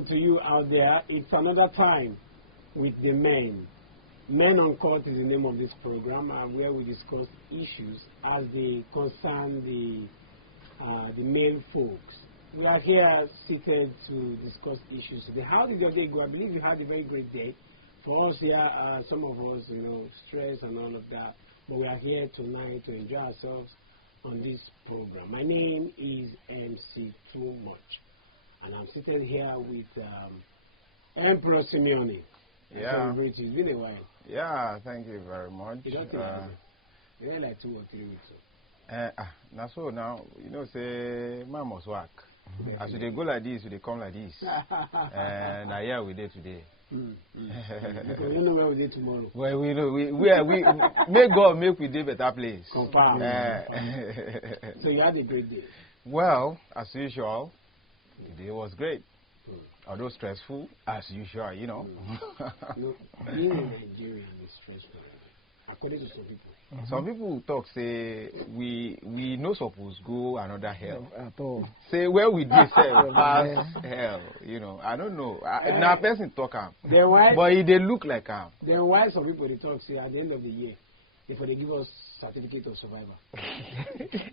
morning to you out there. It's another time with the men. Men Uncut is the name of this program, where we discuss issues as they concern the male folks. We are here seated to discuss issues today. How did your day go? I believe you had a very great day. For us here, some of us, stress and all of that. But we are here tonight to enjoy ourselves on this program. My name is MC Too Much, and I'm seated here with Emperor Simeone. Yeah. It's been a while. Yeah, thank you very much. You don't think it's like 2 or 3 weeks. Now, so now, say, man must work. As they go like this, they come like this. Now, here we did today. Because you know where we did tomorrow. Well, we know, we may God make we day better place. Confirm. So you had a great day. Well, as usual, the day was great. Although stressful, as usual, No, being in Nigeria is stressful, according to some people. Some people talk, say, we no suppose go another hell. At all. Say, where we did say, pass hell, I don't know. Now, person talk Then why? but it they look like Then why some people they talk, say, at the end of the year, if they give us certificate of survivor?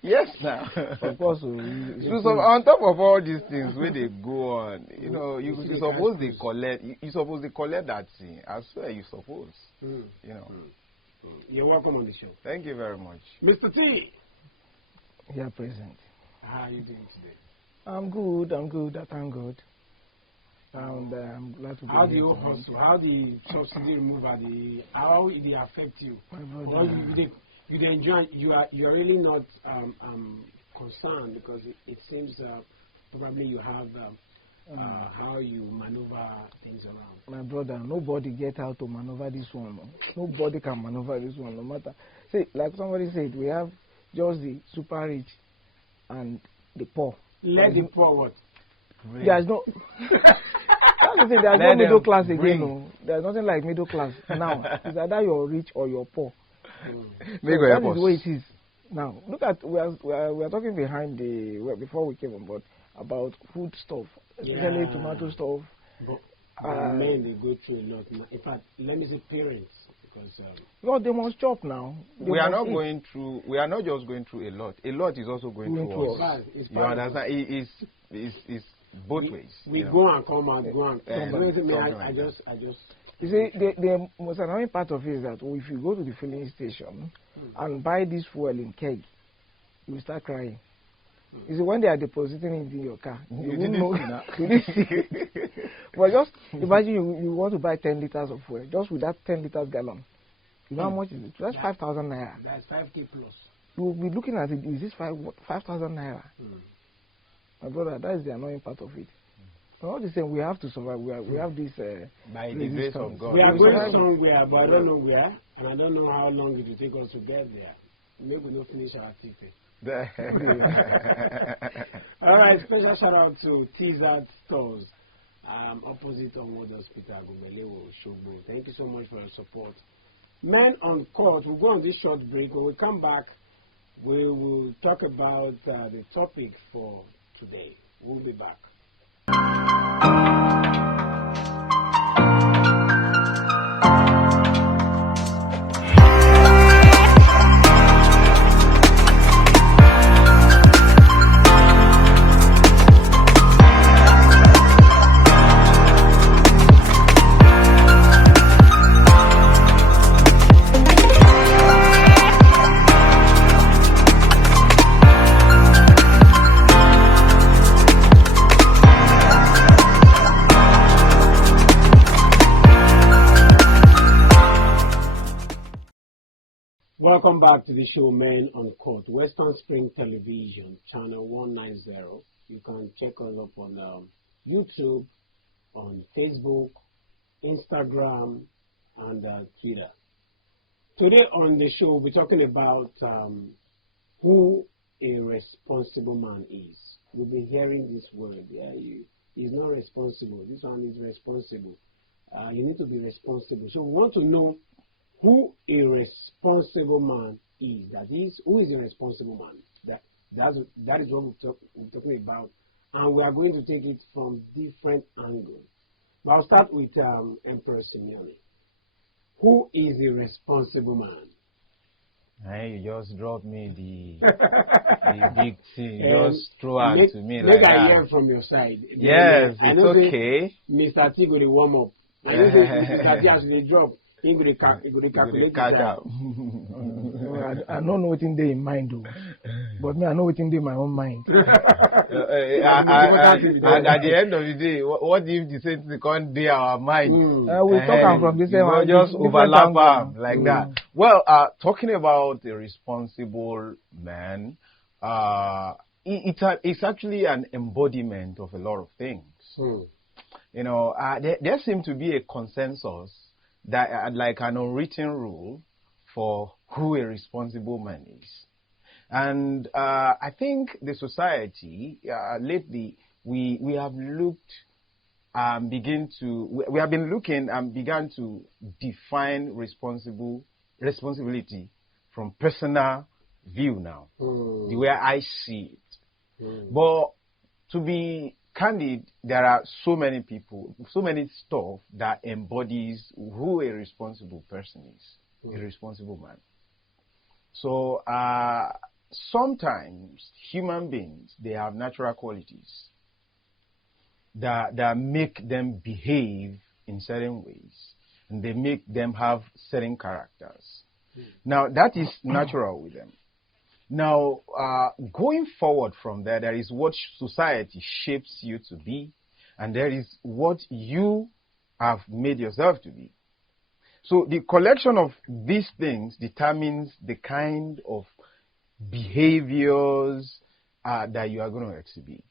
Yes, now. Of course. So on top of all these things, where they go on, you suppose they collect. You suppose they collect that thing. I swear, you suppose. You're welcome on the show. Thank you very much, Mr. T. Here present. How are you doing today? I'm good. I thank God. And I'm glad to be How here do you tonight. hustle? How the subsidy removal? How did it affect you? My Or brother, you enjoy? You're really not concerned because it seems probably you have how you maneuver things around. my brother, nobody get how to maneuver this one. Nobody can maneuver this one, no matter. See, like somebody said, we have just the super rich and the poor. Let the poor what? There's no. That's the thing, there's no middle class again. No. There's nothing like middle class now. It's either you're rich or you're poor. So that is the way it is. Now, look at we are talking behind before we came on board about food stuff, especially tomato stuff. But men they go through a lot. In fact, let me say parents because. No, they must chop now. We are not going through. We are not just going through a lot. A lot is also going through us. You understand? It's both ways. We go and come out, go and come back. I just. You see, the most annoying part of it is that if you go to the filling station and buy this fuel in keg, you will start crying. You see, when they are depositing it in your car, you won't know. But just imagine you want to buy 10 liters of fuel, just with that 10 liters gallon. You know how much is it? That's 5,000 naira. That's 5K plus. You will be looking at it, is this 5,000 naira? My brother, that is the annoying part of it. All the same, we have to survive. We have this. By the grace of God. We are going somewhere, but I don't know where, and I don't know how long it will take us to get there. Maybe we don't finish our ticket. All right, special shout out to T-Zat Stores, opposite Onwood Hospital, Gumelewo, Shogbo. Thank you so much for your support. Men Uncut, we'll go on this short break. When we come back, we will talk about the topic for today. We'll be back. Welcome back to the show, Men Uncut, Western Spring Television, channel 190. You can check us up on YouTube, on Facebook, Instagram, and Twitter. Today on the show, we're talking about who a responsible man is. We've been hearing this word. Yeah, he's not responsible. This one is responsible. You need to be responsible. So we want to know who a responsible man is. That is, who is a responsible man? That is what we're talking about and we are going to take it from different angles. I'll start with Emperor Simeone. Who is a responsible man? Hey, you just drop me the big thing. You just throw out to me like that. Make I hear from your side. Yes, it's okay. Mr. T go to warm up. I know Mr. T has to drop. He go to calculate catch that. up. I don't know what in there in mind, though. But me, I know what in there in my own mind. At the end of the day, what if the same thing can't be our mind? We talk from this one. Just overlap like that. Well, talking about a responsible man, it's actually an embodiment of a lot of things. You know, there seems to be a consensus that like an unwritten rule for who a responsible man is. And I think the society lately we have looked we have been looking and began to define responsibility from personal view now, the way I see it. But to be candid, there are so many people, so many stuff that embodies who a responsible person is, a responsible man. So sometimes human beings, they have natural qualities that make them behave in certain ways, and they make them have certain characters. Now, that is natural with them. Now, going forward from there, there is what society shapes you to be, and there is what you have made yourself to be. So the collection of these things determines the kind of behaviors that you are going to exhibit.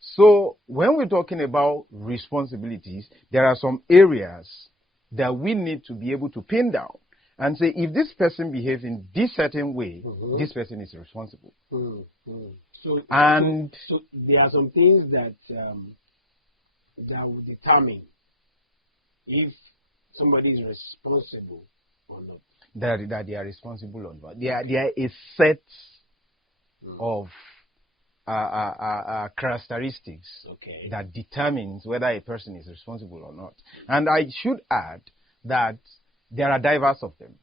So when we're talking about responsibilities, there are some areas that we need to be able to pin down and say, if this person behaves in this certain way, this person is responsible. So there are some things that will determine if somebody is responsible or not. That they are responsible or not. There are a set of characteristics that determines whether a person is responsible or not. And I should add that there are diverse of them.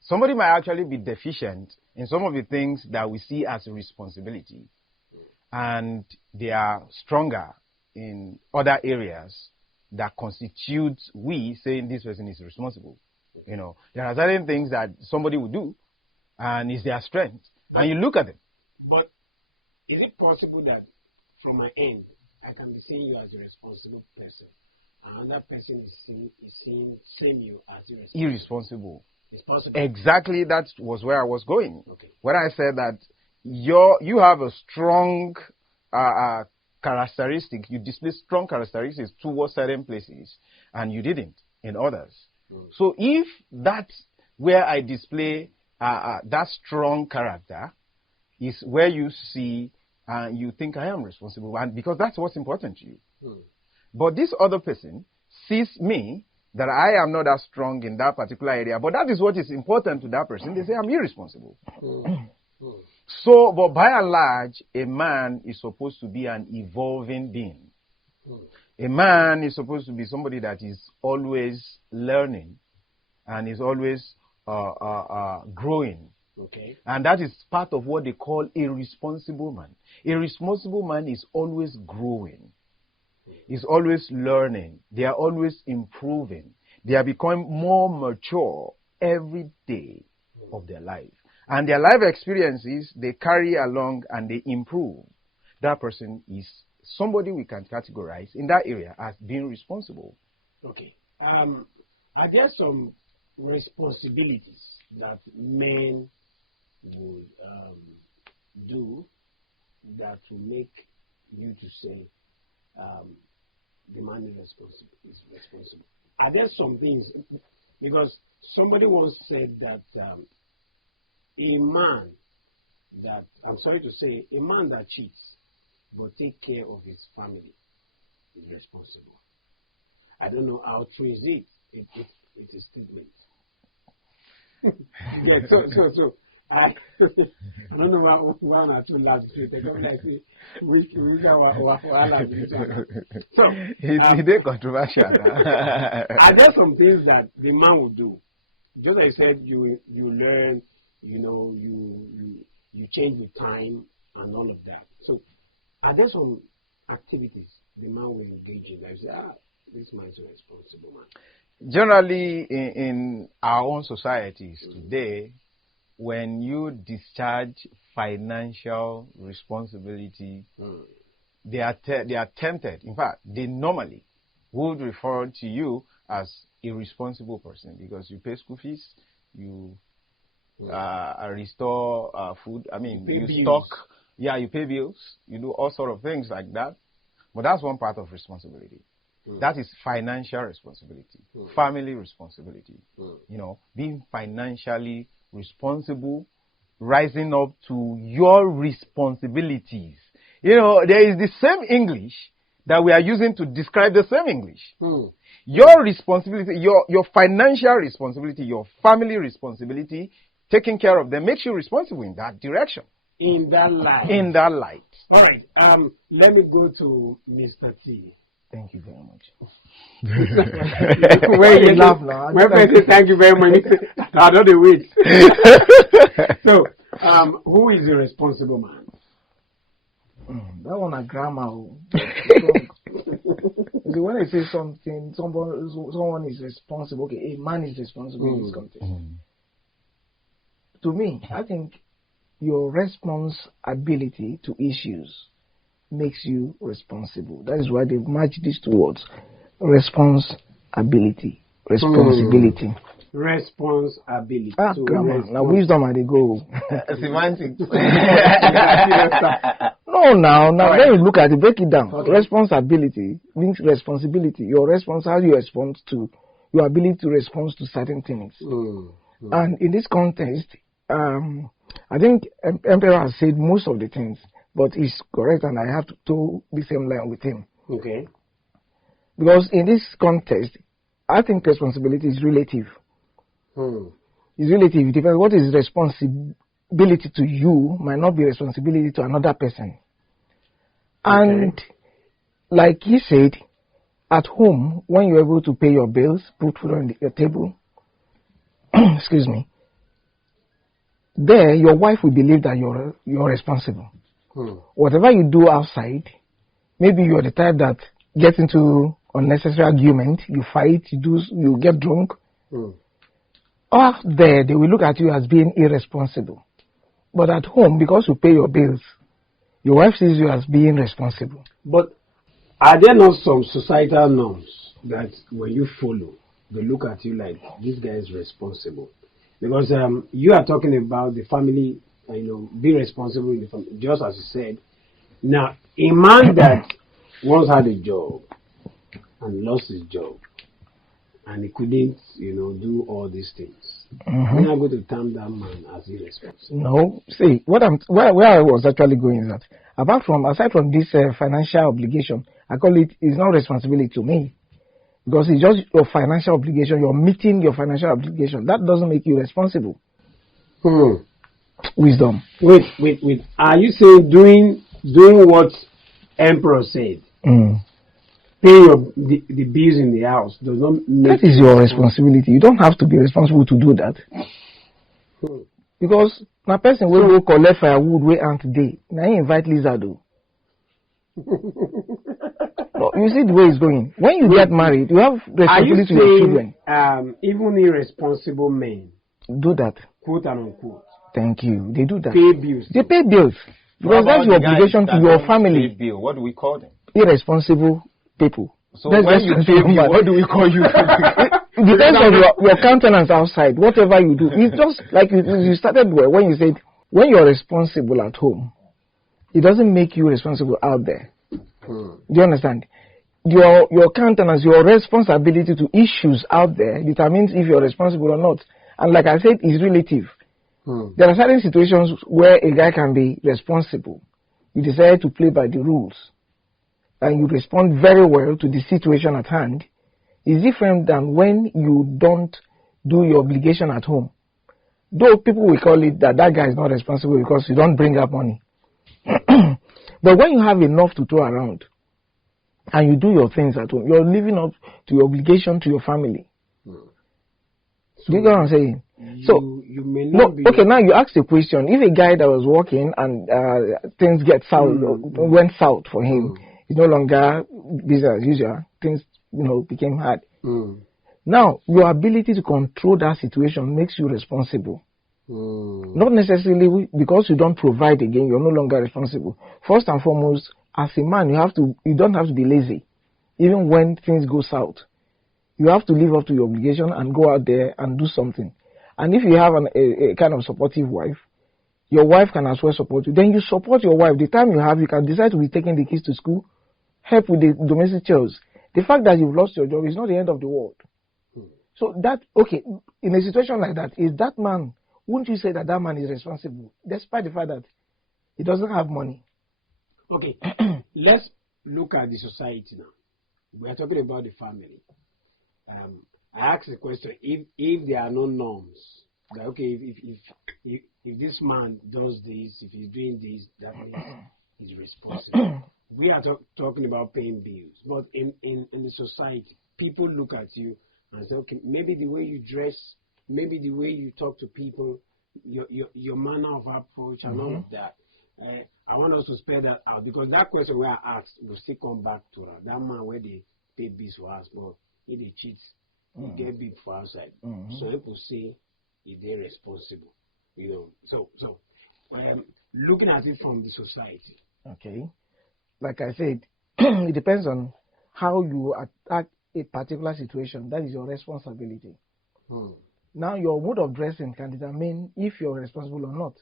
Somebody might actually be deficient in some of the things that we see as a responsibility, and they are stronger in other areas that constitute we saying this person is responsible. You know, there are certain things that somebody will do, and it's their strength, and you look at them. But is it possible that from my end, I can be seeing you as a responsible person, and another person is seeing you as irresponsible? It's possible. Exactly, that was where I was going. Okay. When I said that you have a strong characteristic, you display strong characteristics towards certain places, and you didn't in others. So if that's where I display that strong character, is where you see and you think I am responsible, and because that's what's important to you. But this other person sees me that I am not that strong in that particular area, but that is what is important to that person. They say I'm irresponsible. So, but by and large, a man is supposed to be an evolving being. A man is supposed to be somebody that is always learning and is always growing. Okay. And that is part of what they call a responsible man. A responsible man is always growing. Is always learning. They are always improving. They are becoming more mature every day of their life. And their life experiences, they carry along and they improve. That person is somebody we can categorize in that area as being responsible. Okay. Are there some responsibilities that men would do that will make you to say the man is responsible? Are there some things, because somebody once said that a man that cheats but take care of his family is responsible. I don't know how true is it. It is statement. Yeah, so I don't know one or two last days. I don't like say which So it's controversial. Are there some things that the man will do? Just like I said, you learn, you change with time and all of that. So are there some activities the man will engage in? Like say, this man is a responsible man. Generally, in our own societies today, when you discharge financial responsibility, they are tempted. In fact, they normally would refer to you as a responsible person because you pay school fees, you restore food. I mean, you stock. Yeah, you pay bills. You do all sort of things like that. But that's one part of responsibility. That is financial responsibility, family responsibility. Being financially responsible, rising up to your responsibilities. There is the same English that we are using to describe the same English. Your responsibility, your financial responsibility, your family responsibility, taking care of them makes you responsible in that direction. In that light. In that light. All right. Let me go to Mr. T. Thank you very much. When you laugh now. When I say thank you very much, I don't wait. So, who is the responsible man? That one a grammar. When I say something, someone is responsible. Okay, a man is responsible in this context. To me, I think your responsibility to issues makes you responsible. That is why they've matched these two words: responsibility. Responsibility. Responsibility. Now wisdom they go. Semantics. Now when you look at it, break it down. Okay. Responsibility means responsibility. Your response, how you respond to your ability to respond to certain things. And in this context, I think Emperor has said most of the things, but he's correct, and I have to toe the same line with him. Okay. Because in this context, I think responsibility is relative. It's relative. It depends. What is responsibility to you might not be responsibility to another person. And like he said, at home, when you're able to pay your bills, put food on your table, excuse me, there your wife will believe that you're responsible. Whatever you do outside, maybe you're the type that gets into unnecessary argument, you fight, you get drunk. Off there, they will look at you as being irresponsible. But at home, because you pay your bills, your wife sees you as being responsible. But are there not some societal norms that when you follow, they look at you like, this guy is responsible? Because you are talking about the family, be responsible in the family, just as you said. Now, a man that once had a job and lost his job, and he couldn't, do all these things, we're not going to term that man as irresponsible. No. See, where I was actually going is that, aside from this financial obligation, I call it's not responsibility to me. Because it's just your financial obligation, you're meeting your financial obligation. That doesn't make you responsible. Wisdom. Wait. Are you saying doing what Emperor said? Paying the bills in the house does not make... That is your responsibility. You don't have to be responsible to do that. Because a person will go collect firewood way and today. Now he invite Lisa though. No, you see the way it's going. When you get married, you have responsibility to your children. Even irresponsible men do that? Quote and unquote. Thank you. They do that. Pay bills. They pay bills. Because that's your obligation to your family. Pay bill. What do we call them? Irresponsible people. So when you pay bill, what do we call you? It depends on your countenance outside. Whatever you do. It's just like you started when you said, when you're responsible at home, it doesn't make you responsible out there. Do you understand? Your countenance, your responsibility to issues out there determines if you're responsible or not. And like I said, it's relative. There are certain situations where a guy can be responsible. You decide to play by the rules. And you respond very well to the situation at hand. It's different than when you don't do your obligation at home. Though people will call it that guy is not responsible because you don't bring up money. But when you have enough to throw around and you do your things at home, you're living up to your obligation to your family. So you get what I'm saying? You may not be. Okay, now you ask the question. If a guy that was working and things get south, went south for him, it's no longer business as usual, things, became hard. Now, your ability to control that situation makes you responsible. Not necessarily because you don't provide again, you're no longer responsible. First and foremost, as a man, you don't have to be lazy, even when things go south. You have to live up to your obligation and go out there and do something. And if you have a kind of supportive wife, your wife can as well support you. Then you support your wife. The time you can decide to be taking the kids to school, help with the domestic chores. The fact that you've lost your job is not the end of the world. So in a situation like that, is that man, wouldn't you say that man is responsible, despite the fact that he doesn't have money? Okay, let's look at the society now. We are talking about the family. I asked the question, if there are no norms, that if this man does this, if he's doing this, that means he's responsible. We are talking about paying bills, but in the society, people look at you and say, okay, maybe the way you dress, maybe the way you talk to people, your manner of approach and all of that. I want us to spell that out, because that question we are asked will still come back to that man where they pay bills for us, but if they cheat, they get big for outside. So people say if they're responsible, So looking at it from the society. Okay, like I said, it depends on how you attack a particular situation. That is your responsibility. Now, your mode of dressing can determine if you're responsible or not.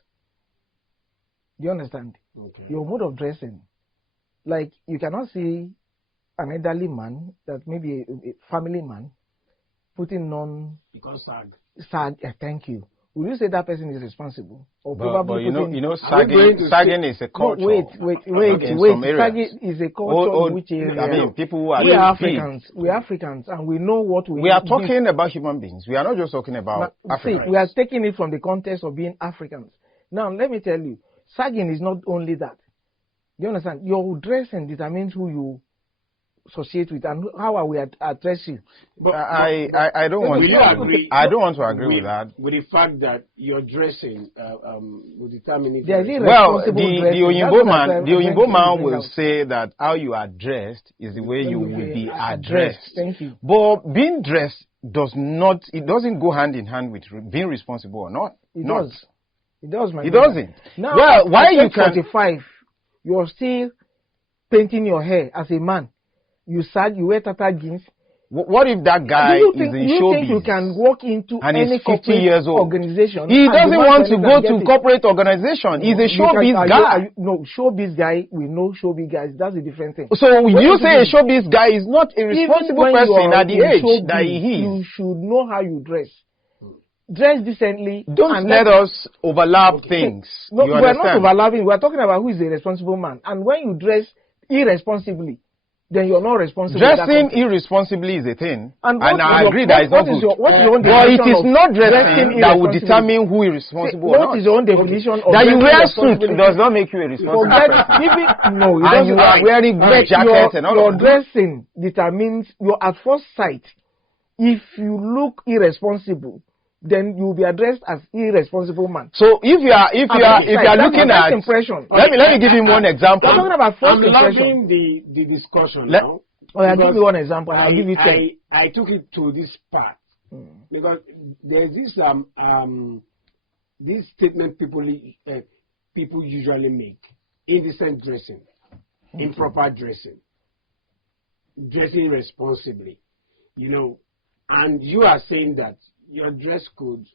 Do you understand? Okay. Your mode of dressing, like you cannot see an elderly man, that maybe a family man, putting on because sag. Thank you. Would you say that person is responsible? Or probably sagging is a culture. No, wait. Sagging is a culture in which area? I mean, people who are Africans. We are Africans, and we know what we are talking about human beings. We are not just talking about Africans. See, we are taking it from the context of being Africans. Now, let me tell you, sagging is not only that. You understand? Your dressing determines who you associate with and how are we address you. But I don't want to agree. I don't want to agree with that. With the fact that your dressing will determine if the Oyinbo man will say that how you are dressed is the way you will be addressed. Thank you. But being dressed doesn't go hand in hand with being responsible or not. It does. It does, my It doesn't. Now, well, why you can 45, you're still painting your hair as a man. You wear Tata jeans. What if that guy is in showbiz? Do you think you can walk into any corporate organization? He doesn't want to go to corporate organization. He's a showbiz guy. No, showbiz guy, we know showbiz guys. That's a different thing. So you say a showbiz guy is not a responsible person at the age that he is. You should know how you dress. Dress decently. Don't let us overlap things. No, we're not overlapping. We're talking about who is a responsible man. And when you dress irresponsibly, then you're not responsible. Dressing irresponsibly is a thing, and I agree that it's not good. What is your own but it is not dressing that will determine who is responsible or not. What is your own definition of that you wear suit does not make you a responsible person. No, it and you are wearing red jacket and all your dressing determines at first sight. If you look irresponsible, then you will be addressed as irresponsible man. So if you are looking at impression, let me give him one example. I'm talking about first impression. I'm loving the discussion now. I'll give you one example. I'll give you 10. I took it to this part because there's this this statement people usually make: indecent dressing, improper dressing, dressing responsibly, and you are saying that your dress code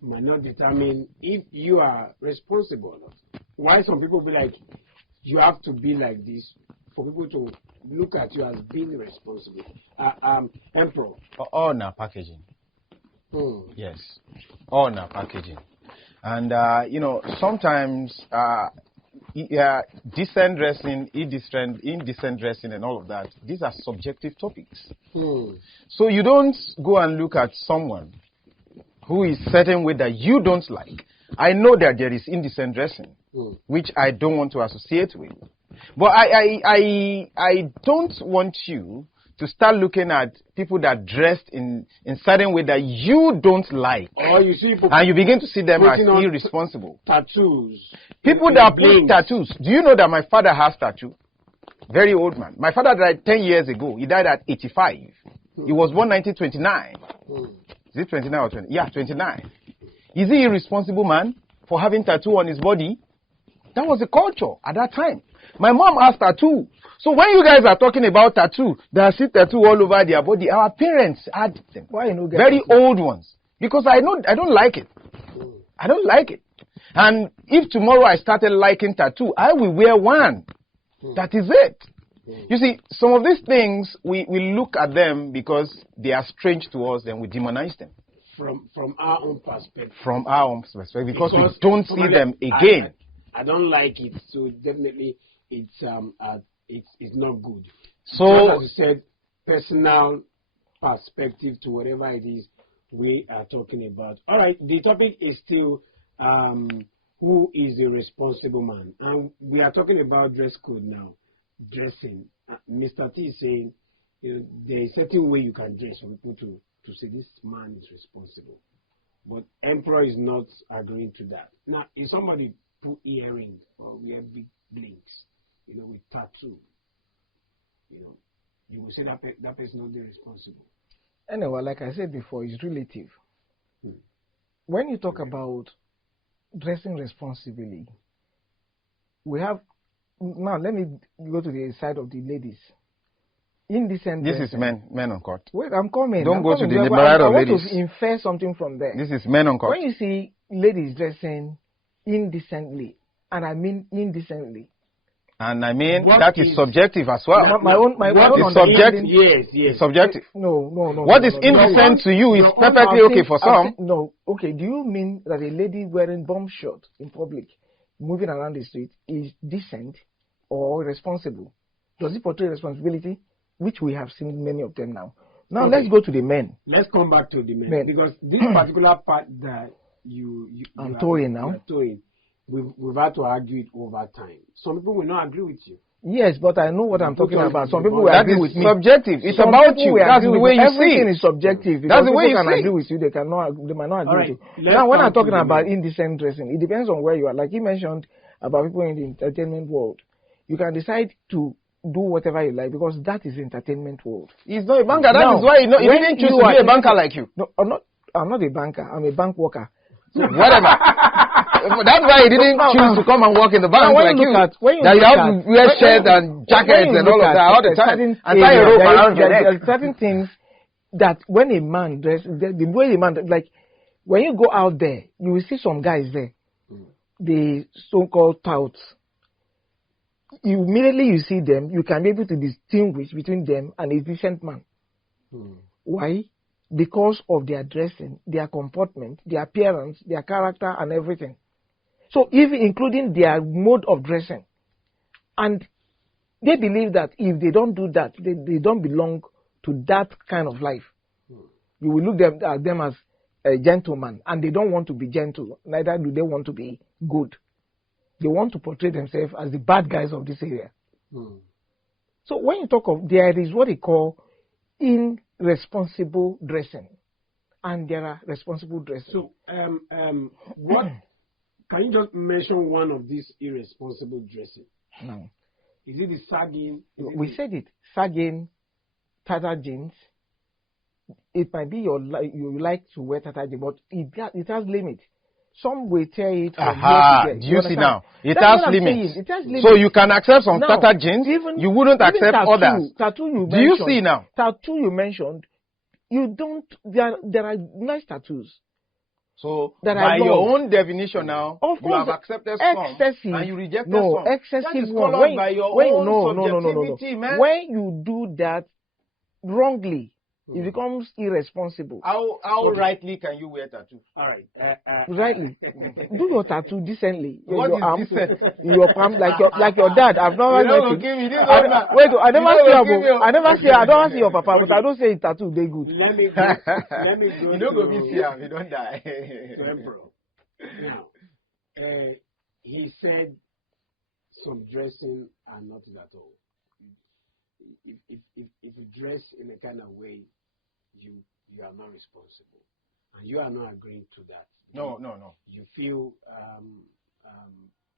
might not determine if you are responsible or not. Why some people be like, you have to be like this for people to look at you as being responsible. Emperor. All now packaging. Yes. All now packaging. And, sometimes decent dressing, indecent dressing and all of that, these are subjective topics. So you don't go and look at someone who is certain way that you don't like, I know that there is indecent dressing, which I don't want to associate with. But I don't want you to start looking at people that dressed in certain way that you don't like. Or you see people, and you begin to see them as irresponsible. Tattoos. People that put tattoos. Do you know that my father has tattoo? Very old man. My father died 10 years ago. He died at 85. He was born 1929. Is it 29 or 20? Yeah, 29. Is he a irresponsible man for having tattoo on his body? That was the culture at that time. My mom has tattoo. So when you guys are talking about tattoo, they are see tattoo all over their body. Our parents had them. Why you no get very tattoo? Old ones. Because I don't like it. I don't like it. And if tomorrow I started liking tattoo, I will wear one. That is it. You see, some of these things, we look at them because they are strange to us, then we demonize them. From our own perspective. From our own perspective, because we don't see them again. I don't like it, so definitely it's not good. So, as you said, personal perspective to whatever it is we are talking about. All right, the topic is still who is a responsible man, and we are talking about dress code now, dressing. Mr. T is saying there is a certain way you can dress for people to say this man is responsible, but Emperor is not agreeing to that. Now, if somebody put earrings or wear big blinks, with tattoo, you will say that person not be responsible. Anyway, like I said before, it's relative. When you talk about dressing responsibly, we have now. Let me go to the side of the ladies. Indecent. This dressing. is men Uncut. Wait, I'm coming. Don't I'm go coming. to the bride of ladies. I want to infer something from there. This is men Uncut. When you see ladies dressing indecently, and I mean indecently. And I mean, that is subjective as well. My own subjective. Yes. It's subjective. No. What is indecent to you is perfectly okay for some. No, okay. Do you mean that a lady wearing bomb short in public, moving around the street, is decent or responsible? Does it portray responsibility? Which we have seen many of them now. Now let's go to the men. Let's come back to the men. Because this particular part that I'm towing now. We've had to argue it over time. Some people will not agree with you. Yes, but I know what I'm talking about. Some people will agree with me. Subjective. It's about you. That's the way you see it. Everything is subjective. That's the way you can see agree with you. They might not agree with you. Now, when I'm talking about indecent dressing, it depends on where you are. Like you mentioned about people in the entertainment world, you can decide to do whatever you like because that is entertainment world. He's not a banker. That is why he didn't choose to be a banker like you. No, I'm not a banker. I'm a bank worker. So whatever. That's why he didn't choose to come and work in the bank like you. That you have to wear shirts and jackets and all of that all the time. And tie a rope around your neck. There are certain things that when a man dresses, the way a man, like when you go out there, you will see some guys there, the so-called touts. Immediately you see them, you can be able to distinguish between them and a decent man. Why? Because of their dressing, their comportment, their appearance, their character, and everything. So, even including their mode of dressing. And they believe that if they don't do that, they don't belong to that kind of life. You will look at them as a gentleman, and they don't want to be gentle. Neither do they want to be good. They want to portray themselves as the bad guys of this area. So, when you talk of, there is what they call irresponsible dressing, and there are responsible dressing. So, what can you just mention one of these irresponsible dressing? No. Is it the sagging? We said it. Sagging, tattered jeans. It might be you like to wear tattered jeans, but it has limit. Some will tear it from here to there. Do you see now? It has limits. So you can accept some tattered jeans. You wouldn't accept others. Tattoo you mentioned. Do you see now? Tattoo you mentioned. You don't. There are nice tattoos. So by your own definition now, you have accepted some and you rejected some. No, excessive that is colored by your own subjectivity, man. When you do that wrongly, it becomes irresponsible. How rightly can you wear tattoo? All right. Rightly. do your tattoo decently. What your is arm, decent? your palm, like your dad. I've never You don't met give him. me this one, man. Wait, I never You see don't your give me- I don't see your papa, but I don't say tattoo they good. Let me go You don't go be to Siam, you don't die. Emperor. Now, he said some dressing are not it at all. If you dress in a kind of way, you are not responsible, and you are not agreeing to that. No. You feel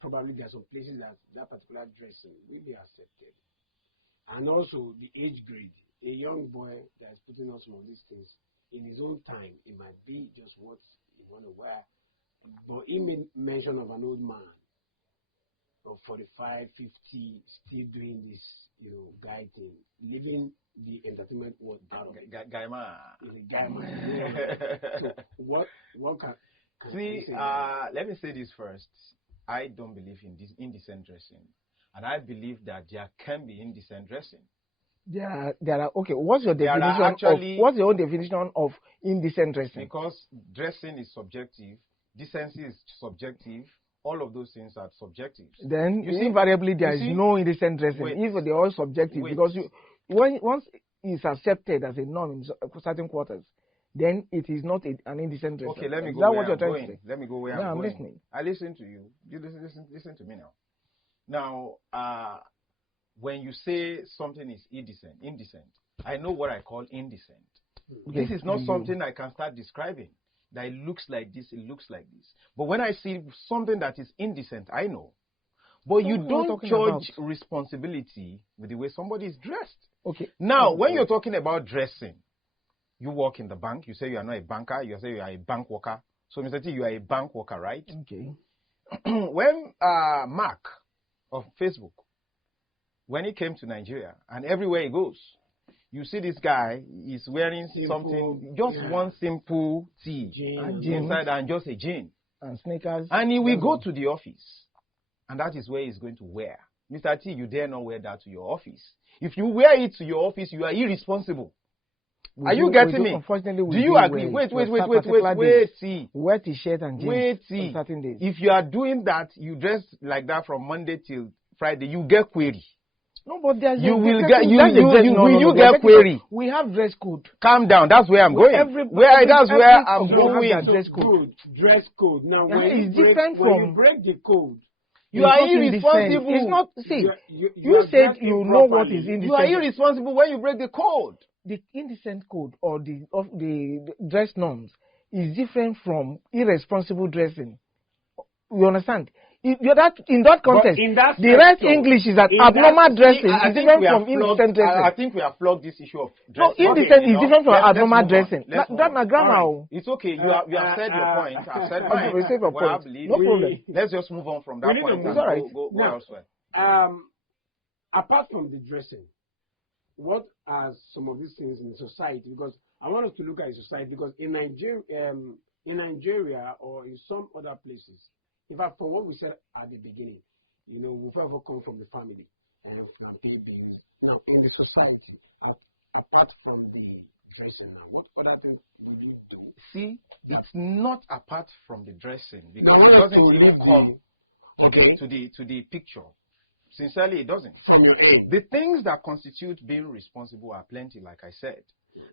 probably there are some places that particular dressing will be accepted, and also the age grade. A young boy that is putting on some of these things in his own time, it might be just what he want to wear, but he made mention of an old man of 45, 50, still doing this, guy thing, living the entertainment world out of it. Guy man. Guy man. Yeah. So what can See, say let me say this first. I don't believe in this indecent dressing, and I believe that there can be indecent dressing. There are okay. What's your definition what's your own definition of indecent dressing? Because dressing is subjective, decency is subjective. All of those things are subjective. Then invariably there is no indecent dressing. If they're all subjective, because once it's accepted as a norm in certain quarters, then it is not an indecent dressing. Okay, let me go. Is that what you're trying to say? Let me go where I'm going. listening. I listen to you. You listen to me now. Now, when you say something is indecent, I know what I call indecent. Okay. This is not something I can start describing. That it looks like this, it looks like this. But when I see something that is indecent, I know. But you don't judge responsibility with the way somebody is dressed. Okay. Now, when you're talking about dressing, you work in the bank, you say you are not a banker, you say you are a bank worker. So, Mr. T, you are a bank worker, right? Okay. When Mark of Facebook, when he came to Nigeria, and everywhere he goes, you see this guy is wearing one simple tee inside and just a jean. And sneakers. And he will go to the office. And that is where he's going to wear. Mr. T, you dare not wear that to your office. If you wear it to your office, you are irresponsible. Are you getting me? Unfortunately, do you agree? Wait. Wear t-shirt and jeans on certain days. If you are doing that, you dress like that from Monday till Friday, you get query. No, but there's will you get query? We have dress code. Calm down. That's where I'm going. That's where I'm going. Dress code. Dress code. Now, when you break the code, you are irresponsible. It's not. See, you said you know what is indecent. You are irresponsible when you break the code. The indecent code or the dress norms is different from irresponsible dressing. You understand? In that context, the right English is that abnormal dressing is different from indecent dressing. I think we have flogged this issue of No, dressing. indecent is different from abnormal dressing. That's my grammar. It's okay. You have said your point. I've said mine. No problem. Let's just move on from that point. It's all right. Go elsewhere. Apart from the dressing, what are some of these things in society? Because I want us to look at society. Because in Nigeria or in some other places, in fact, from what we said at the beginning, we've ever come from the family and pay bills. Now, in the society, apart from the dressing, what other things would you do? See, it's not apart from the dressing because it doesn't even come to the picture. Sincerely, it doesn't. From your aim. The things that constitute being responsible are plenty, like I said.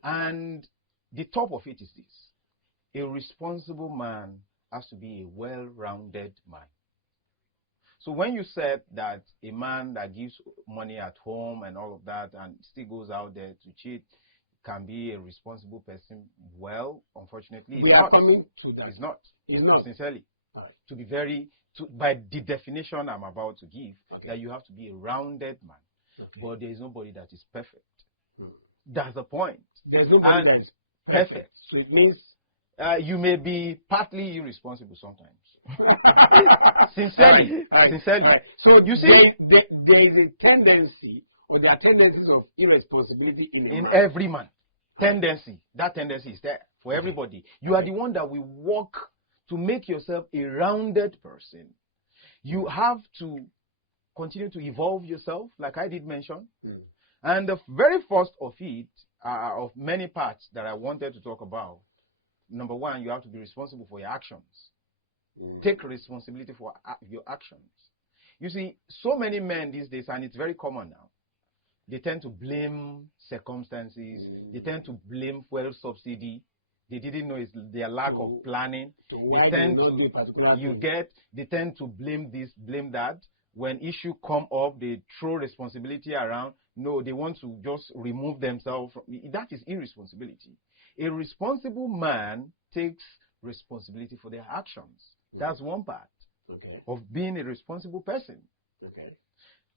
And the top of it is this. A responsible man has to be a well-rounded man. So when you said that a man that gives money at home and all of that and still goes out there to cheat can be a responsible person, well, unfortunately, we are coming to that. It's not. It's not. Sincerely. Right. To be by the definition I'm about to give, that you have to be a rounded man. Okay. But there is nobody that is perfect. That's the point. There's nobody that is perfect. So it means you may be partly irresponsible sometimes. Sincerely. Right. So you see, there is a tendency, or there are tendencies of irresponsibility in every man. Tendency. That tendency is there for everybody. You are the one that will work to make yourself a rounded person. You have to continue to evolve yourself, like I did mention. And the very first of it, of many parts that I wanted to talk about, number one, you have to be responsible for your actions. Take responsibility for your actions. You see, so many men these days, and it's very common now, they tend to blame circumstances. They tend to blame fuel subsidy. They didn't know it's their lack of planning. They tend to blame this, blame that. When issue come up, they throw responsibility around. No, they want to just remove themselves from that is irresponsibility. A responsible man takes responsibility for their actions. That's one part of being a responsible person.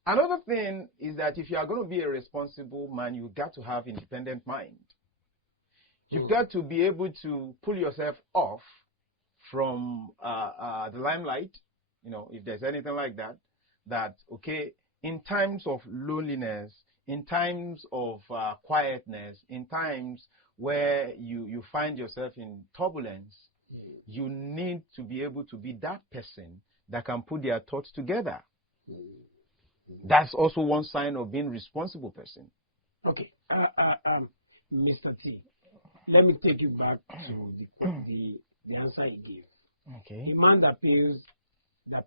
Another thing is that if you are going to be a responsible man, you've got to have independent mind. You've got to be able to pull yourself off from the limelight, if there's anything like that, okay, in times of loneliness, in times of quietness, in times where you find yourself in turbulence, you need to be able to be that person that can put their thoughts together. That's also one sign of being a responsible person. Okay. Mr. T, let me take you back to the answer you gave. Okay. A man that pays the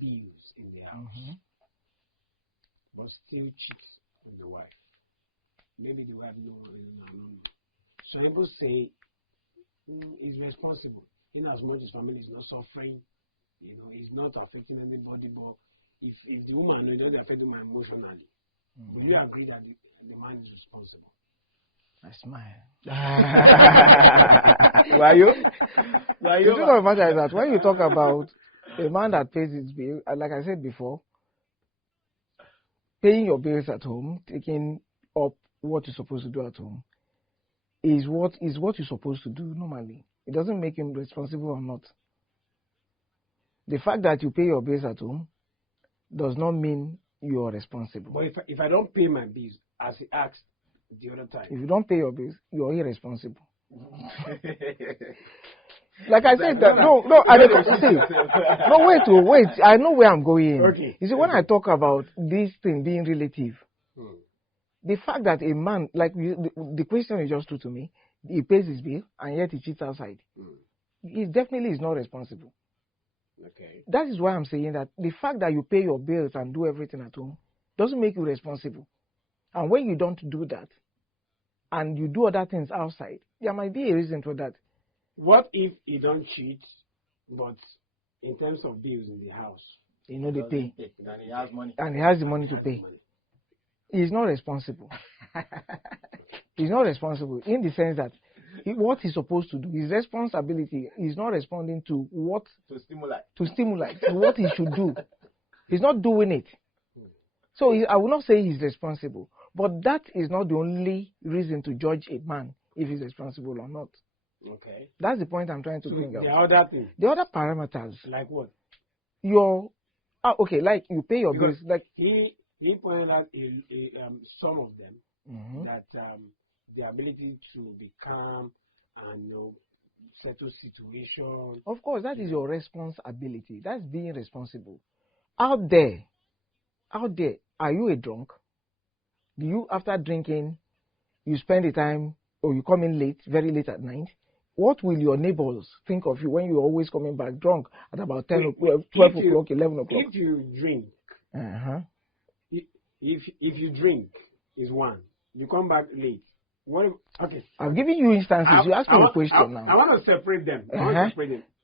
bills in the house, but still cheats on the wife. Maybe the wife knows. So people say he's responsible in as much as family is not suffering, he's not affecting anybody, but if the woman is not affecting me emotionally, will you agree that the man is responsible? I smile. Why you? The truth of the matter is that when you talk about a man that pays his bill, like I said before, paying your bills at home, taking up what you're supposed to do at home, is what you're supposed to do normally. It doesn't make him responsible or not. The fact that you pay your bills at home does not mean you are responsible. But if I don't pay my bills, as he asked the other time, if you don't pay your bills, you are irresponsible. Like I said, that wait. I know where I'm going. Okay. You see, when I talk about this thing being relative, the fact that a man, like the question you just threw to me, he pays his bill and yet he cheats outside, he definitely is not responsible. Okay. That is why I'm saying that the fact that you pay your bills and do everything at home doesn't make you responsible. And when you don't do that, and you do other things outside, there might be a reason for that. What if you don't cheat, but in terms of bills in the house, they pay, and he has money, and he has the money to pay? He's not responsible. He's not responsible in the sense that what he's supposed to do, his responsibility, is not responding to what to stimulate to what he should do. He's not doing it. So I will not say he's responsible, but that is not the only reason to judge a man if he's responsible or not. Okay. That's the point I'm trying to bring out. The other thing. The other parameters. Like what? Like you pay your bills. Like he pointed out some of them that the ability to be calm and settle situation. Of course, that is your responsibility. That's being responsible. Out there, are you a drunk? Do you, after drinking, you spend the time or you come in late, very late at night? What will your neighbors think of you when you're always coming back drunk at about 10 o'clock, 12 o'clock, 11 o'clock? If you drink, if you drink is one, you come back late. Okay. I've given you instances. You asked me a question now. I want to separate them.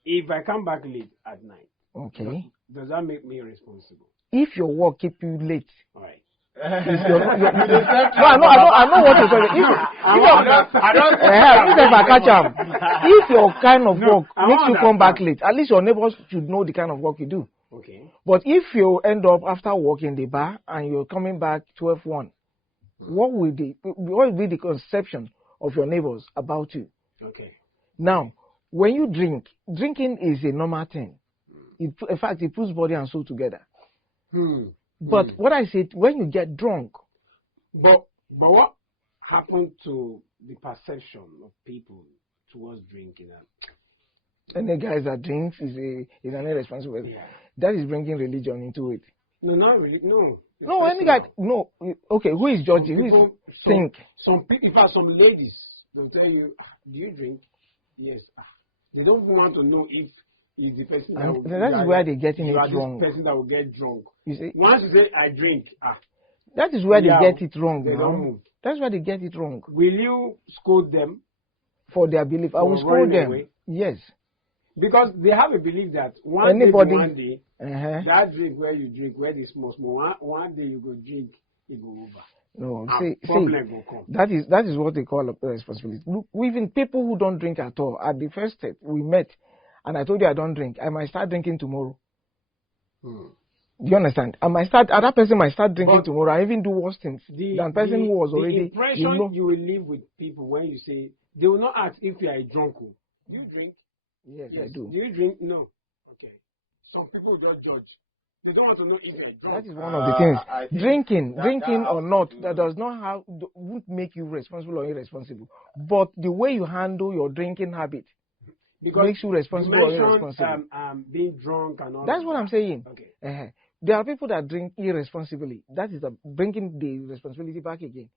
If I come back late at night, okay, does that make me responsible? If your work keep you late, all right. I know what you're saying. If your kind of work makes you come back late, at least your neighbors should know the kind of work you do. Okay. But if you end up after work in the bar and you're coming back 12:01, what will be the conception of your neighbors about you? Okay. Now, when you drink, drinking is a normal thing. In fact, it puts body and soul together. But what I said, when you get drunk. But what happened to the perception of people towards drinking? Any guys that drinks is an irresponsible. Yeah. That is bringing religion into it. No, not really. No. No, any guy. No. Okay, who is judging? Who is think? Some people, in fact, some ladies, they'll tell you, do you drink? Yes. They don't want to know if is the person that is where they're getting it wrong. The person that will get drunk. You see? Once you say, I drink, that is where they get it wrong. They don't move. That's where they get it wrong. Will you scold them? For their belief. I will scold them. Away? Yes. Because they have a belief that one day, that drink where you drink, where they small, one day you go drink, it go over. No, problem will come. That is what they call a responsibility. Look, even people who don't drink at all, at the first step, we met, and I told you I don't drink. I might start drinking tomorrow. Do you understand? That person might start drinking tomorrow. I even do worse things than person who was already. The impression you will live with people when you say, they will not ask if you are a drunk. Do you drink? Yes, I do. Do you drink? No. Okay. Some people just judge. They don't want to know if you're drunk. That is one of the things. Drinking or not, that does not won't make you responsible or irresponsible. But the way you handle your drinking habit makes you responsible or irresponsible. Being drunk and all. That's what I'm saying. Okay. There are people that drink irresponsibly. That is bringing the responsibility back again.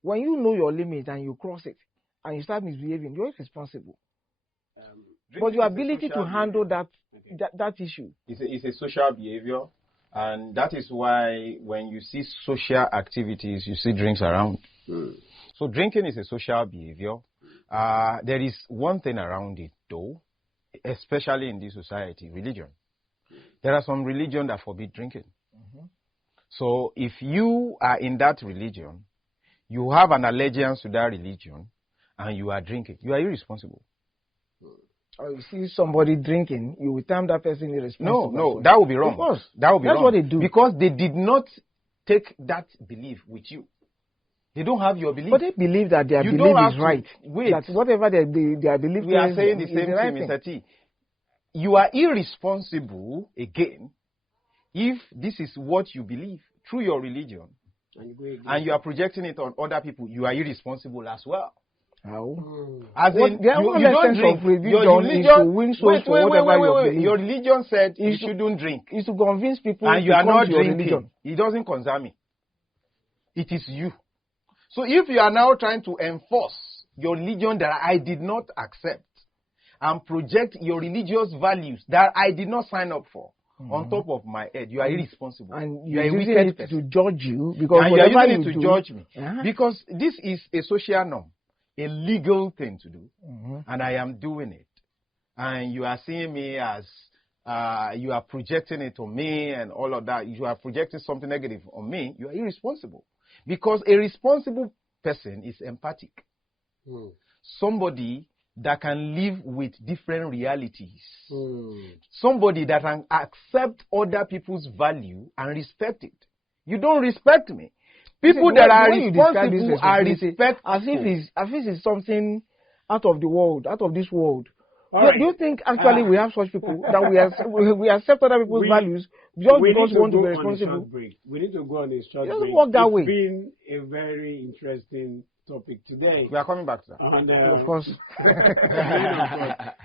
When you know your limit and you cross it and you start misbehaving, you're irresponsible. But your ability to handle that issue. It's a social behavior, and that is why when you see social activities, you see drinks around. So drinking is a social behavior. There is one thing around it, though, especially in this society, religion. There are some religions that forbid drinking. So if you are in that religion, you have an allegiance to that religion, and you are drinking, you are irresponsible. Or you see somebody drinking, you will term that person irresponsible. No, that would be wrong. Of course. That would be That's wrong. what they do. Because they did not take that belief with you. They don't have your belief. But they believe that their belief is right. Wait. That whatever their belief is, we are saying the same thing, Mr. T. You are irresponsible, again, if this is what you believe through your religion, and you are projecting it on other people, you are irresponsible as well. How? As in, you don't drink. Your religion, wait. Your religion said you shouldn't drink. Is to convince people and you are not drinking. Religion. It doesn't concern me. It is you. So if you are now trying to enforce your religion that I did not accept and project your religious values that I did not sign up for on top of my head, you are irresponsible. And you are a wicked person. To judge you because and you are using it to judge me. Because this is a social norm. A legal thing to do, and I am doing it. And you are seeing me as, you are projecting it on me and all of that. You are projecting something negative on me. You are irresponsible. Because a responsible person is empathic. Somebody that can live with different realities. Somebody that can accept other people's value and respect it. You don't respect me. People that are responsible are respectful. As if it's something out of the world, out of this world. Do you think actually we have such people that we accept other people's values just because we want to be responsible? We need to go on a short break. It doesn't work that way. It's been a very interesting topic today. We are coming back to that. And, of course.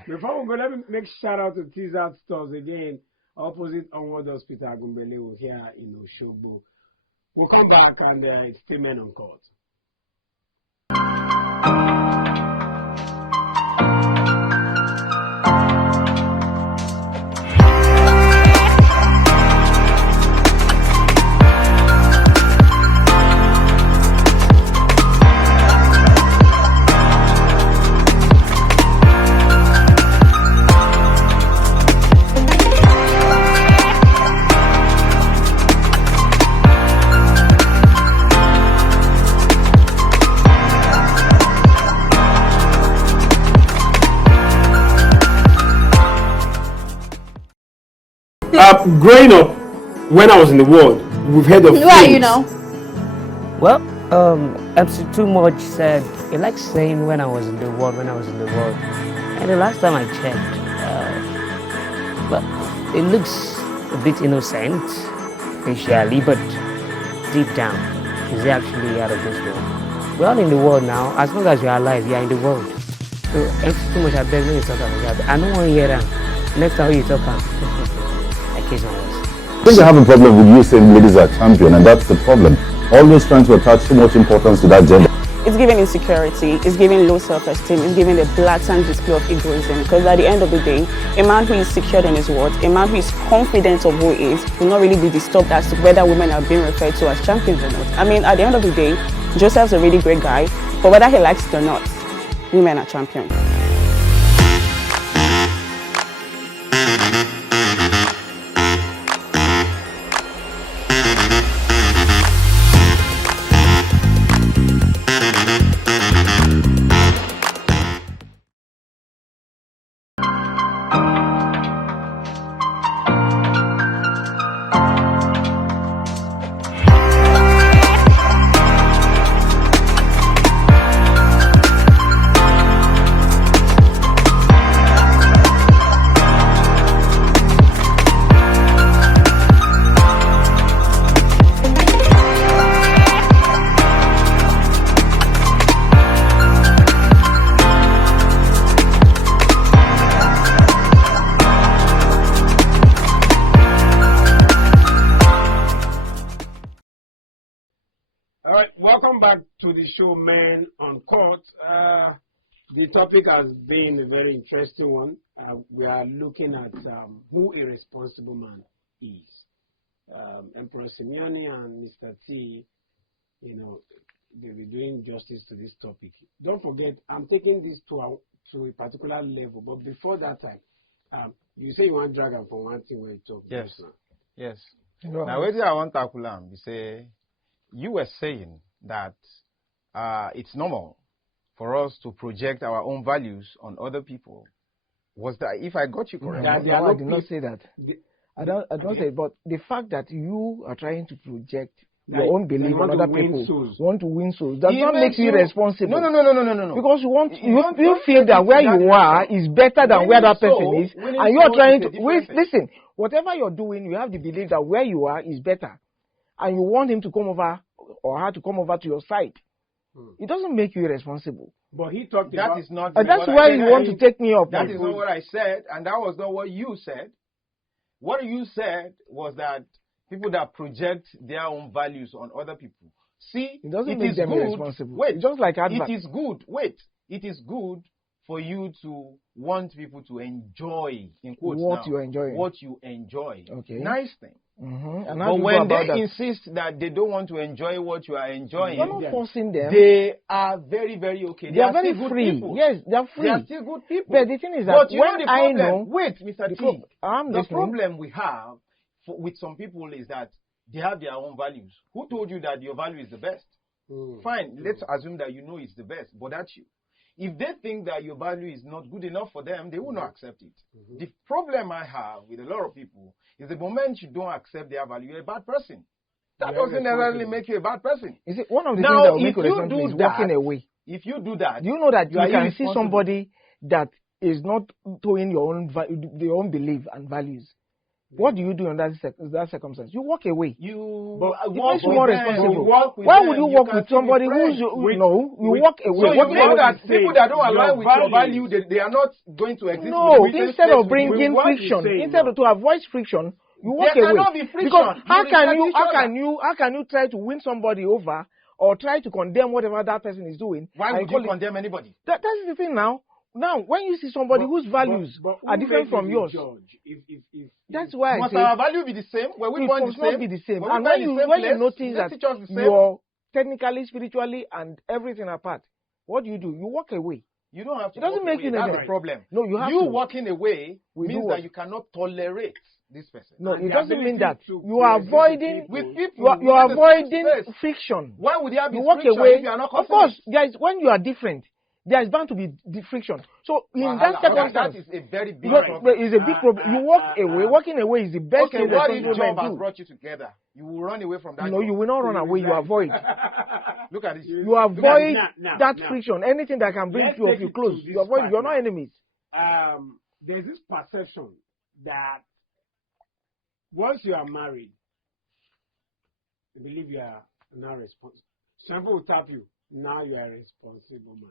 Before we go, let me make shout out to T-Zat Stores again, opposite Onward Hospital, Agumbelewo, here in Oshogbo. We'll come back and it's still Men Uncut. Growing up, when I was in the world, we've heard of Who are you now? Well, MC Too Much said he likes saying when I was in the world, and the last time I checked, well, it looks a bit innocent, facially, but deep down, is he actually out of this world? We're all in the world now. As long as you're alive, you're in the world. So MC Too Much, I beg when you talk about that. I don't want to hear that. Next time you talk about I think I have a problem with you saying ladies are champion, and that's the problem. Always trying to attach too much importance to that gender. it's giving insecurity, it's giving low self-esteem, it's giving a blatant display of egoism. Because at the end of the day, a man who is secure in his words, a man who is confident of who he is, will not really be disturbed as to whether women are being referred to as champions or not. I mean, at the end of the day, Joseph's a really great guy, but whether he likes it or not, women are champions. Welcome back to the show, Men Uncut. The topic has been a very interesting one. We are looking at who a responsible man is. Emperor Simeone and Mr. T, they'll be doing justice to this topic. Don't forget, I'm taking this to a particular level, but before that time, you say you want dragon for one thing where you talk. Yes. Yes. No. Now, where I want to tackle, say, you were saying that it's normal for us to project our own values on other people. Was that, if I got you correct? No, I did not say that. I don't say it, but the fact that you are trying to project your own belief on other people, want to win souls, does not make you responsible. No. Because you feel that where you are is better than where that person is, and you are trying to listen. Whatever you're doing, you have the belief that where you are is better, and you want him to come over or her to come over to your side. It doesn't make you irresponsible. But he talked that about... is not... that's why you want to take me up. That is not what I said, and that was not what you said. What you said was that people that project their own values on other people. See, it doesn't make them irresponsible. Wait, just like advert. It is good. Wait, it is good for you to want people to enjoy, in quotes what now, you enjoy. What you enjoy. Okay. Nice thing. And but when they insist that they don't want to enjoy what you are enjoying, you're not forcing them. They are very, very okay. They are very still free. Good people. Yes, they are free. They are still good people. But the thing is that when I know... Wait, Mr. T. The problem we have with some people is that they have their own values. Who told you that your value is the best? Fine, let's assume that you know it's the best, but that's you. If they think that your value is not good enough for them, they will not accept it. The problem I have with a lot of people is the moment you don't accept their value, you're a bad person. That doesn't necessarily make you a bad person. Is it one of the things that will make you responsible is walking away? If you do that, do you know that you can see somebody that is not towing your own belief and values? What do you do in that circumstance? You walk away. It makes you more responsible. Why would you walk with somebody who's you walk away? So you know that people that don't align with your value, they are not going to exist. No, instead of bringing friction, instead of to avoid friction, you walk away. Cannot be friction. Because how can you try to win somebody over or try to condemn whatever that person is doing? Why would you condemn anybody? That's the thing now. Now, when you see somebody whose values are different from yours, that's why I say... Must our value be the same? When we want the same? Not be the same. And when you notice that you're technically, spiritually, and everything apart, what do? You walk away. You don't have to. It doesn't make you That's the problem. No, you have you to. Walking away means that you cannot tolerate this person. No, it doesn't mean that. You are avoiding... With people, you are avoiding friction. Why would there be friction? You walk away. If you are not of course, guys, when you are different, there is bound to be the friction. So in that circumstance, that is a very big problem. It's a big problem. You walk away. Walking away is the best thing. What if job has brought you together? You will run away from that. No, you will not run away. You avoid. Look at this. You avoid that friction. Anything that can bring two of you close, you avoid. You're not enemies. There's this perception that once you are married, you believe you are now responsible. Some people will tap you. Now you are a responsible man.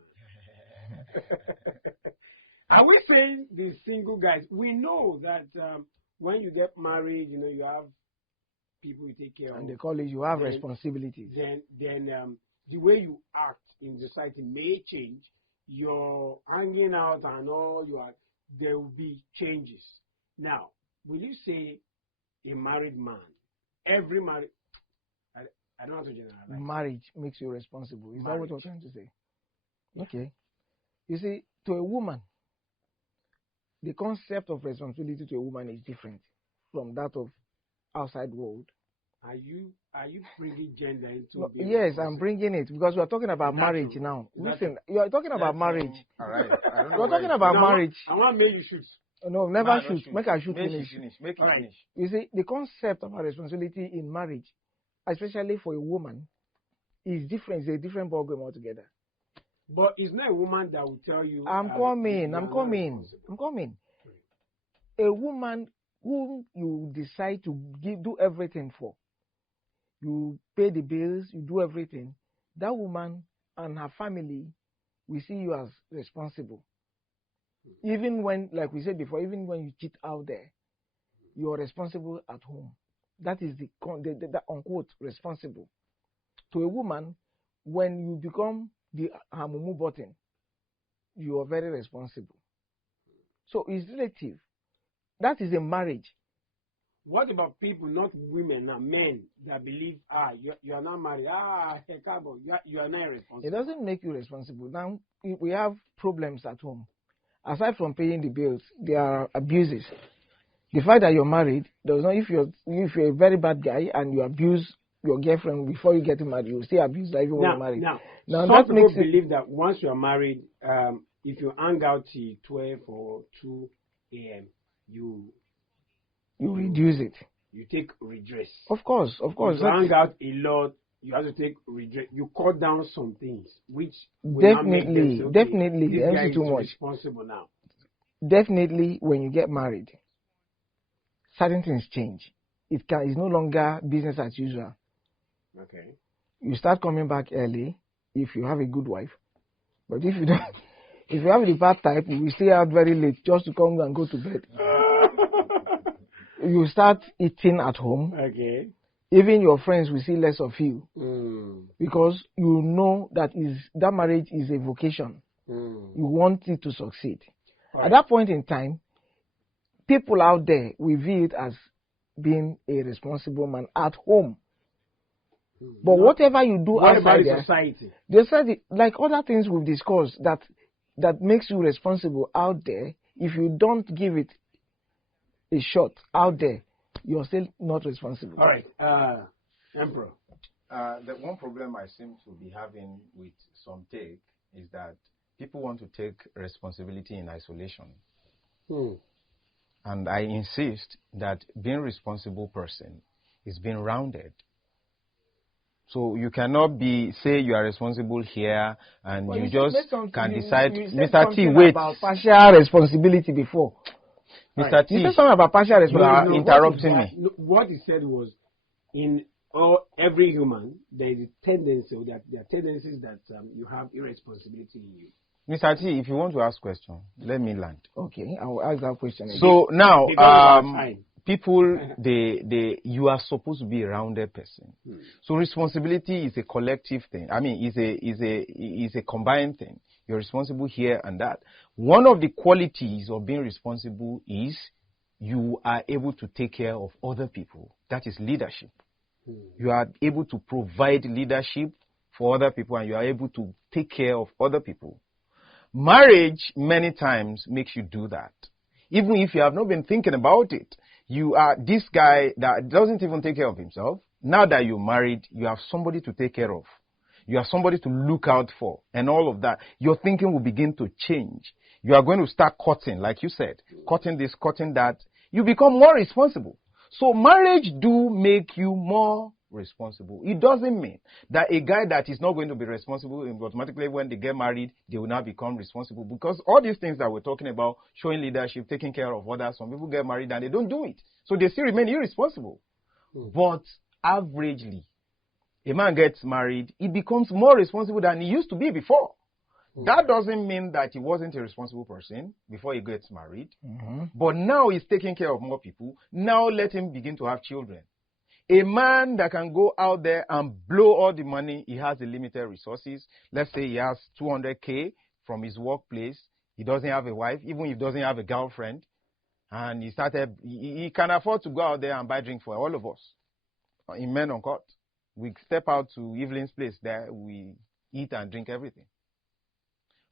Are we saying the single guys? We know that when you get married, you have people you take care of. And they call it you have responsibilities. Then the way you act in society may change. You're hanging out and all there will be changes. Now, will you say a married man, every married, I don't want to generalize. Marriage makes you responsible. Is that what you're trying to say? Okay. You see, to a woman, the concept of responsibility to a woman is different from that of outside world. Are you bringing gender into no, yes, I'm bringing it because we are talking about marriage now. Listen, you are talking about marriage. All right. You are talking about marriage. I want me you shoot. No, never shoot. Make I shoot finish. Make it finish. You see, the concept of responsibility in marriage, especially for a woman, is different. It's a different ballgame altogether. But it's not a woman that will tell you. I'm coming. A woman whom you decide to do everything for, you pay the bills, you do everything. That woman and her family will see you as responsible. Even when, like we said before, even when you cheat out there, you are responsible at home. That is the unquote responsible. To a woman, when you become the hamumu button, you are very responsible. So it's relative. That is a marriage. What about people, not women, men, that believe, you are not married, you are not responsible? It doesn't make you responsible. Now, we have problems at home. Aside from paying the bills, there are abuses. The fact that you're married does not, if you're a very bad guy and you abuse your girlfriend before you get married, you still abuse that even when you're married. Now some that people believe that once you're married, if you hang out till 12 or 2 a.m., you reduce it. You take redress. Of course. If you hang out a lot, you have to take redress. You cut down some things, which definitely, this guy is too responsible now. Definitely, when you get married, certain things change. It's no longer business as usual. Okay. You start coming back early if you have a good wife, but if you don't, if you have the bad type, you will stay out very late just to come and go to bed. You start eating at home. Okay. Even your friends will see less of you because you know that marriage is a vocation. You want it to succeed. Right. At that point in time, people out there will view it as being a responsible man at home. But whatever you do outside there, society? They said like other things we've discussed that makes you responsible out there. If you don't give it a shot out there, you're still not responsible. All right, Emperor. The one problem I seem to be having with some take is that people want to take responsibility in isolation. And I insist that being a responsible person is being rounded. So you cannot say you are responsible here and you just can decide. Mr. T, wait. About partial responsibility before. Mr. T, you said something about partial responsibility. You are interrupting me. What he said was, in every human, there is a tendency, or there are tendencies that you have irresponsibility in you. Mr. T, if you want to ask question, let me land. Okay, I will ask that question again. So now, people, you are supposed to be a rounded person. So responsibility is a collective thing. I mean, is a combined thing. You're responsible here and that. One of the qualities of being responsible is you are able to take care of other people. That is leadership. You are able to provide leadership for other people, and you are able to take care of other people. Marriage many times makes you do that. Even if you have not been thinking about it, you are this guy that doesn't even take care of himself. Now that you're married, you have somebody to take care of. You have somebody to look out for, and all of that. Your thinking will begin to change. You are going to start cutting, like you said, cutting this, cutting that. You become more responsible. So marriage do make you more responsible. It doesn't mean that a guy that is not going to be responsible, automatically when they get married, they will now become responsible. Because all these things that we're talking about, showing leadership, taking care of others, some people get married and they don't do it. So they still remain irresponsible. But averagely, a man gets married, he becomes more responsible than he used to be before. That doesn't mean that he wasn't a responsible person before he gets married. But now he's taking care of more people. Now let him begin to have children. A man that can go out there and blow all the money, he has the limited resources. Let's say he has 200K from his workplace. He doesn't have a wife, even if he doesn't have a girlfriend. And he can afford to go out there and buy drink for all of us. In Men Uncut, we step out to Evelyn's place there, we eat and drink everything.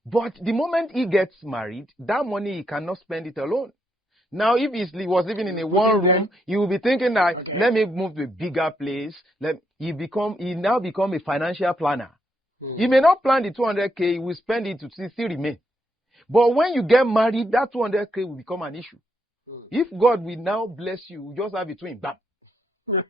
But the moment he gets married, that money he cannot spend it alone. Now, if he was living in a one room, he will be thinking that, let me move to a bigger place. He now become a financial planner. He may not plan the 200K, he will spend it to still remain. But when you get married, that 200K will become an issue. If God will now bless you, you just have it twin. Bam.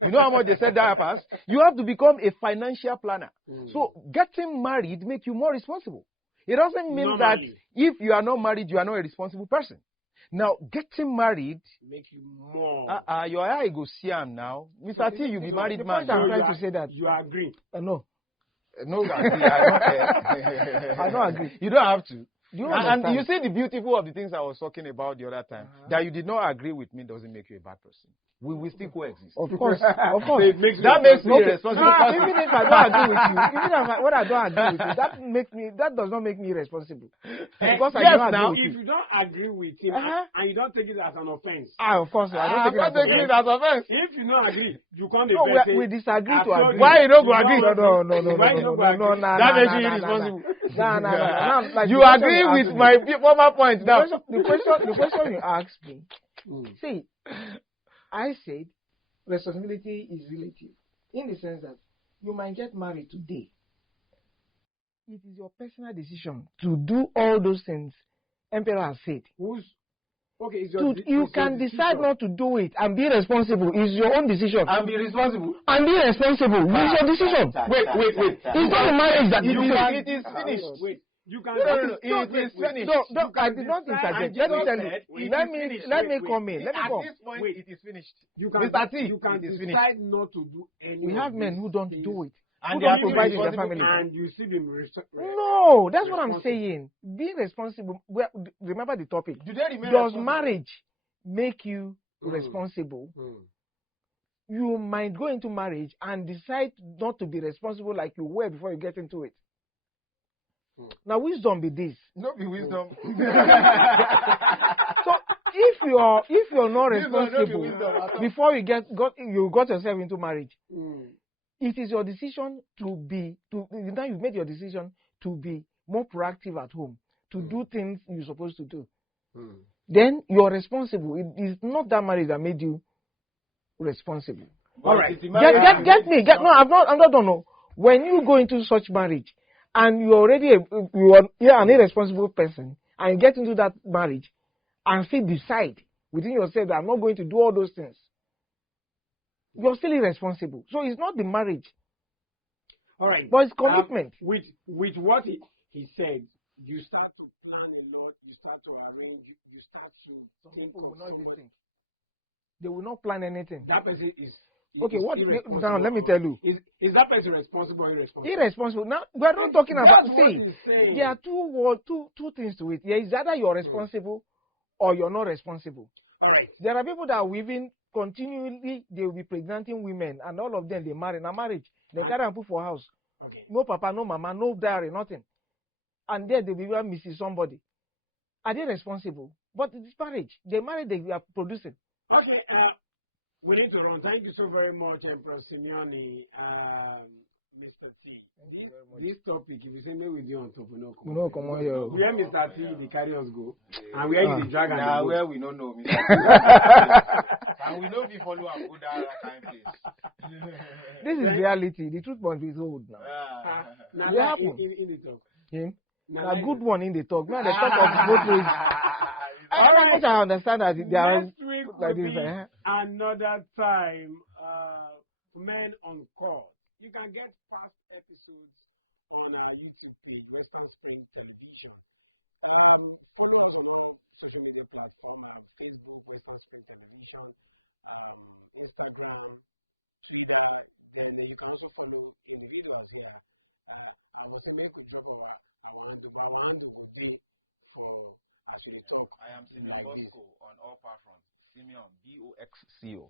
You know how much they said that happens? You have to become a financial planner. So getting married makes you more responsible. It doesn't mean that if you are not married, you are not a responsible person. Now, getting married make you more. Your eye go see him now. Mr. T, you be married man. I'm trying to say that. You agree? No. No, agree. I don't agree. You don't have to. And you see the beautiful of the things I was talking about the other time. That you did not agree with me doesn't make you a bad person. We will still coexist. Of course. Of course. That makes me a responsible person. Even if I don't agree with you, when I don't agree with you, that does not make me responsible. Because I don't agree with you. If you don't agree with him and you don't take it as an offense. Of course, I don't take it as an offense. If you don't agree, you can't we disagree to agree. Why you don't go agree? No. That makes you irresponsible. No. You agree with my former point now. The question you asked me, see, I said responsibility is relative in the sense that you might get married today. It is your personal decision to do all those things Emperor has said. You can decide not to do it and be responsible. It's your own decision. And be responsible. And be responsible. It's your decision. Wait. It's not a marriage that it is finished. Wait. You can it is finished. No, I did not interject. Let me come in. At this point, it is finished. You can decide not to do anything. We have men who don't do it. And who don't provide in their family. And you see them No, that's what I'm saying. Be responsible. Remember the topic. Does marriage make you responsible? You might go into marriage and decide not to be responsible like you were before you get into it. Now, wisdom be this. Not be wisdom. So, if you're not responsible before you got yourself into marriage, it is your decision now you've made your decision to be more proactive at home, to do things you're supposed to do. Then you're responsible. It is not that marriage that made you responsible. All right. Get me. No, I'm not done. No. When you go into such marriage, and you are an irresponsible person, and you get into that marriage, and still decide within yourself that I'm not going to do all those things, you're still irresponsible. So it's not the marriage. All right. But it's commitment. With what he said, you start to plan a lot, you start to arrange, you start to think. People will not even think. They will not plan anything. That person is. Okay, now let me tell you. Is that person responsible or irresponsible? Irresponsible. Now, we're not talking about, there are two things to it. There is either you're responsible or you're not responsible. All right. There are people that will even continually, they will be pregnanting women, and all of them, they marry. Now, marriage, they carry and put for house. Okay. No papa, no mama, no diary, nothing. And then they will be missing somebody. Are they responsible? But it's marriage. They marry, they are producing. Okay, we need to run. Thank you so very much, Emperor Simeone, Mr. T. This topic, if you say maybe we do on top, we know come on here. Where Mr. T, the carriers go, and where you the dragon? Where we don't know, Mr. And we know we follow and go down that kind of place. This is reality. The truth must be told now. Now, in the talk. A good one in the talk. Now, the talk of both ways. All right. I understand that there are like this. Another time, Men Uncut. You can get past episodes on our YouTube page, Western Spring Television. Follow us on all social media platforms: Facebook, Western Spring Television, Instagram, Twitter. And then you can also follow individuals here. I want to make a job of I want to be for. I am Simeon Bosco on all platforms. Simeon, Boxco.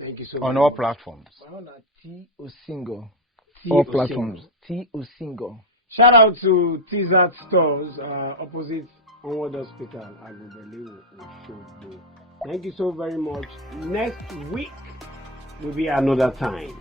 Thank you so on much. all platforms. My own are T Osingo. T All Osingo. platforms. T Osingo. Shout out to T-Zat Stores, opposite Onward Hospital, Agubele, Oshogbo. Thank you so very much. Next week will be another time.